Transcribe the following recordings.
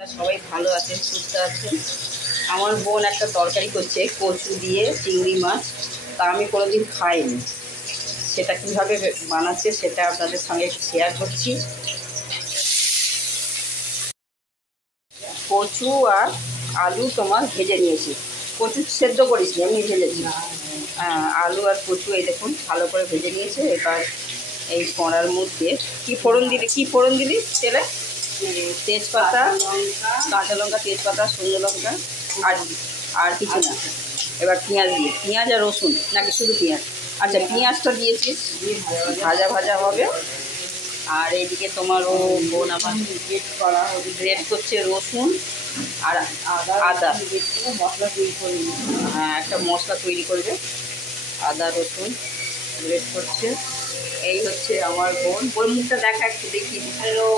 সবাই ভালো আছেন, সুস্থ আছেন। আমার বোন একটা তরকারি করছে কচু দিয়ে চিংড়ি মাছ, তা আমি কোনোদিন খাইনি। সেটা কীভাবে বানাচ্ছে সেটা আপনাদের সঙ্গে শেয়ার করছি। কচু আর আলু তোমার ভেজে নিয়েছি। কচু সেদ্ধ করিস নি, আমি ভেজেছি। আলু আর কচু এই দেখুন ভালো করে ভেজে নিয়েছে। এবার এই কড়ার মধ্যে কি ফোড়ন দিলি তেলে? তেজপাতা, কাঁচা লঙ্কা, তেজপাতা, শুকনো লঙ্কা আর আর কিছু না। এবার পেঁয়াজ আর রসুন, নাকি শুধু পেঁয়াজ? আচ্ছা, পেঁয়াজটা দিয়েছিস, ভাজা ভাজা হবে। আর এইদিকে তোমার বোন আমার গ্রেট করছে রসুন আর আদা। মশলা তৈরি করবে, হ্যাঁ একটা মশলা তৈরি করবে। আদা রসুন গ্রেট করছে। এই হচ্ছে আমার বোন মুখটা দেখা একটু দেখি। হ্যালো,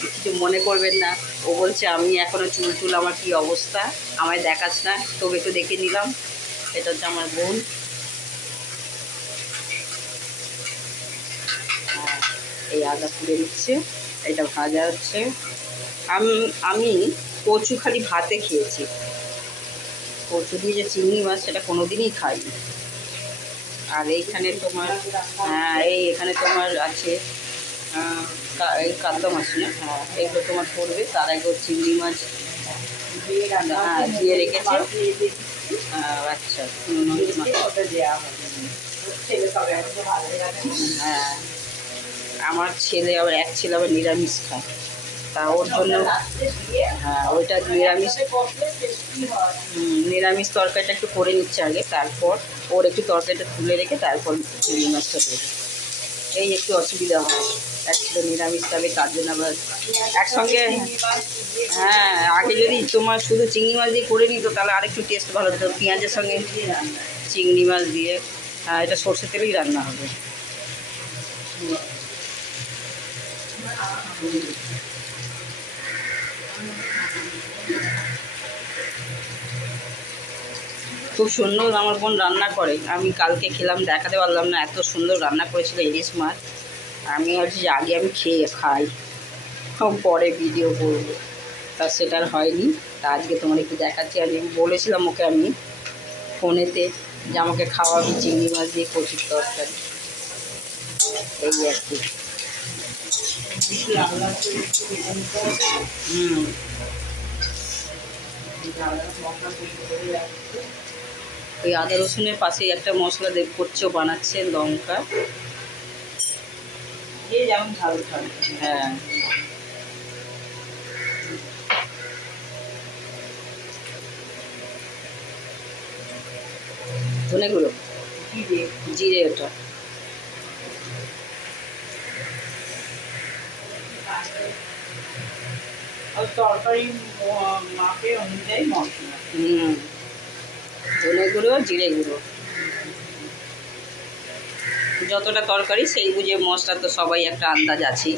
কিছু মনে করবেন না। ও বলছে আমি এখনও চুল আমার কি অবস্থা, আমায় দেখাস না, তবে একটু দেখে নিলাম। এটা হচ্ছে আমার বোন। এই আদা পুড়ে দিচ্ছে, এটা ভাজা হচ্ছে। আমি কচু খালি ভাতে খেয়েছি, কচু দিয়ে যে চিংড়ি মাছ সেটা কোনোদিনই খাইনি। আর এইখানে তোমার এখানে তোমার আছে এই কাতলা মাছ, না? হ্যাঁ, এগুলো তোমার পড়বে। তার আগে চিংড়ি মাছ দিয়ে রেখেছে। আচ্ছা, হ্যাঁ, আমার ছেলে আবার এক ছেলে আবার নিরামিষ খায়, তা ওর জন্য ওইটা নিরামিষ তরকারিটা একটু করে নিচ্ছে আগে, তারপর ওর একটু তরকারিটা তুলে রেখে তারপর চিংড়ি মাছটা দেবে। এই একটু অসুবিধা হয়, অ্যাকচুয়ালি নিরামিষ খাবে তার জন্য আবার একসঙ্গে। হ্যাঁ, আগে যদি তোমার শুধু চিংড়ি মাছ দিয়ে করে নিত তাহলে আরেকটু টেস্ট ভালো হতো, পেঁয়াজের সঙ্গে চিংড়ি মাছ দিয়ে। এটা সর্ষের তেলেই রান্না হবে। খুব সুন্দর আমার বোন রান্না করে। আমি কালকে খেলাম, দেখাতে পারলাম না, এত সুন্দর রান্না করেছিল ইলিশ মাছ। আমি ভাবছি যে আগে আমি খাই, পরে ভিডিও করবো, তা সেটার হয়নি। তা আজকে তোমার একটু দেখাচ্ছি। আজকে আমি বলেছিলাম ওকে আমি ফোনেতে যে আমাকে খাওয়াবি চিংড়ি মাছ দিয়ে কচুর তরকারি, এই আর কি। ওই আদা রসুনের পাশে একটা মশলা করছে, বানাচ্ছে লঙ্কা, যেমন ঝাল খাবে। হ্যাঁ, ধনে গুঁড়ো, জিরে, ওটা তরকারি মাপে অনুযায়ী মশলা। ধনে গুঁড়ো, জিরে গুঁড়ো, যতটা তরকারি সেই বুঝে মশলা, তো সবাই একটা আন্দাজ আছে।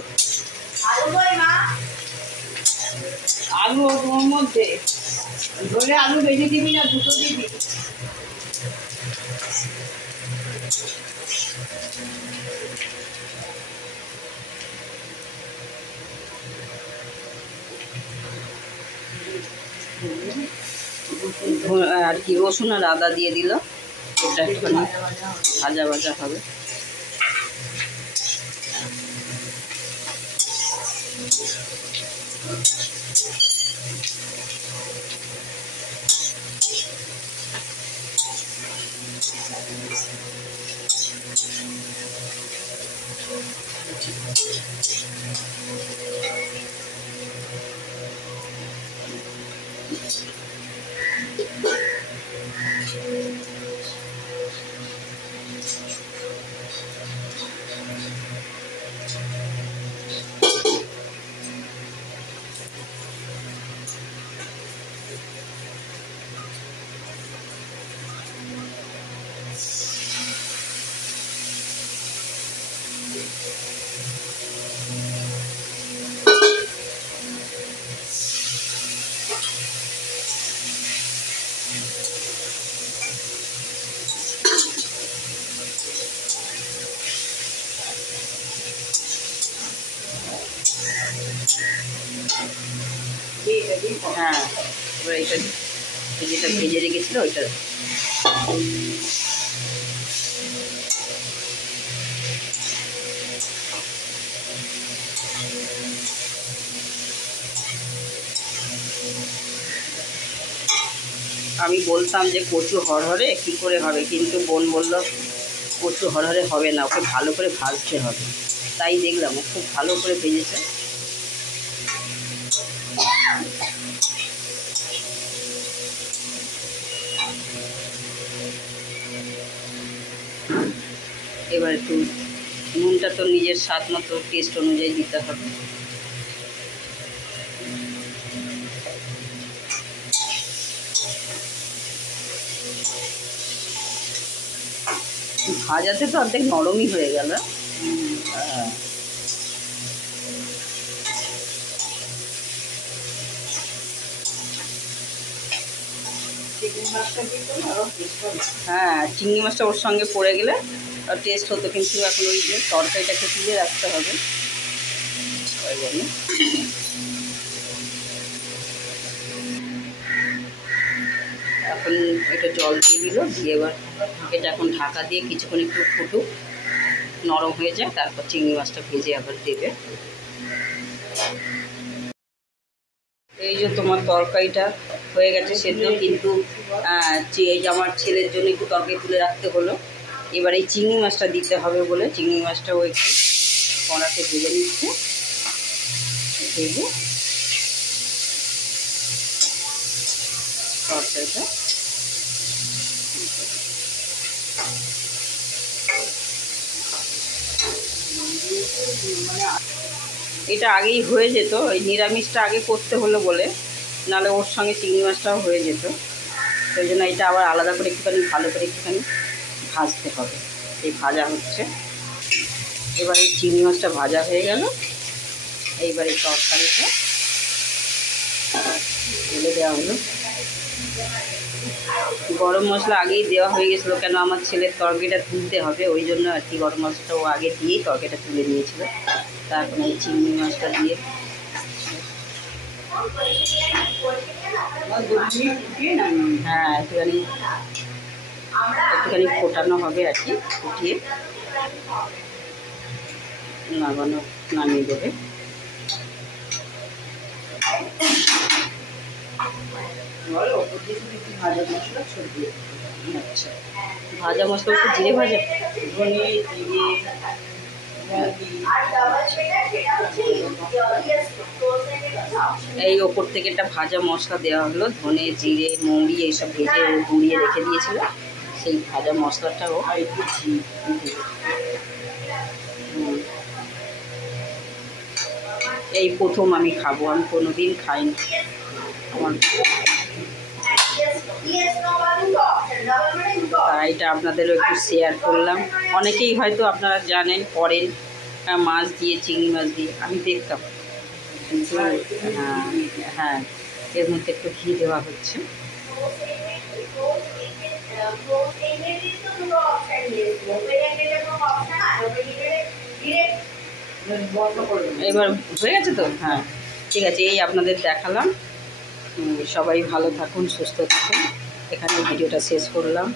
আলু ওর মধ্যে ধরে আলু ভেজে দিবি না দুটো দিবি? আর কি রসুন আর আদা দিয়ে দিল, এটা একটুখানি ভাজা ভাজা হবে। হ্যাঁ, এবার এটা যেটা ভেজে রেখেছিল ওইটা আমি বলতাম যে কচু হরহরে কী করে হবে, কিন্তু বোন বলল কচু হরহরে হবে না, ওকে ভালো করে ভাজতে হবে। তাই দেখলাম ও খুব ভালো করে ভেজেছে। এবার একটু নুনটা তো নিজের স্বাদ মতো টেস্ট অনুযায়ী দিতে হবে। ভাজাতে তো অর্ধেক নরমই হয়ে গেল। হ্যাঁ, চিংড়ি মাছটা ওর সঙ্গে পড়ে গেলে টেস্ট হতো, কিন্তু এখন ওই যে তরকারিটাকে তুলে রাখতে হবে ওই জন্য। এখন এটা জল দিয়ে দিল, দিয়ে এবার এটা এখন ঢাকা দিয়ে কিছুক্ষণ একটু ফুটুক, নরম হয়ে যায়, তারপর চিংড়ি মাছটা ভেজে আবার দেবে। এই যে তোমার তরকারিটা হয়ে গেছে সেদ্ধ, কিন্তু এই যে আমার ছেলের জন্য একটু তরকারি তুলে রাখতে হলো। এবার এই চিংড়ি মাছটা দিতে হবে বলে চিংড়ি মাছটাও একটু কড়াতে ভেজে নিচ্ছে। ভেজে তরকারিটা এটা আগেই হয়ে যেত, ওই নিরামিষটা আগে করতে হলো বলে, নাহলে ওর সঙ্গে চিংড়ি মাছটাও হয়ে যেত। সেই জন্য এটা আবার আলাদা করে একটুখানি ভালো করে একটুখানি ভাজতে হবে। এই ভাজা হচ্ছে, এবার এই চিংড়ি মাছটা ভাজা হয়ে গেল। এইবার এই তরকারিটা ঢেলে দেওয়া হলো। গরম মশলা আগেই দেওয়া হয়ে গেছিলো, কেন আমার ছেলের তরকারিটা তুলতে হবে, ওই জন্য আর কি গরম মশলাটা ও আগে দিয়েই তরকারিটা তুলে নিয়েছিল। তারপর এই চিংড়ি মাছটা দিয়ে হ্যাঁ একটুখানি ফোটানো হবে আর কি, ফুটিয়ে নামিয়ে দেবে। ভাজা মশলা ছড়িয়ে, আচ্ছা ভাজা মশলা একটু জিরে ভাজা, ধনে জিরে এই ওপর থেকে একটা ভাজা মশলা দেওয়া হলো, ধনে জিরে মৌরি এইসব ভেজে গুঁড়িয়ে রেখে দিয়েছিল, সেই ভাজা মশলাটাও এই প্রথম আমি খাবো, আমি কোনোদিন খাইনি। আমার এটা আপনাদেরও একটু শেয়ার করলাম। অনেকেই হয়তো আপনারা জানেন করেন মাছ দিয়ে, চিংড়ি মাছ দিয়ে, আমি দেখতাম, কিন্তু হ্যাঁ এর মধ্যে একটু ঘি দেওয়া হচ্ছে। এবার হয়ে গেছে তো? হ্যাঁ ঠিক আছে, এই আপনাদের দেখালাম। সবাই ভালো থাকুন, সুস্থ থাকুন, এখানে ভিডিওটা শেষ করলাম।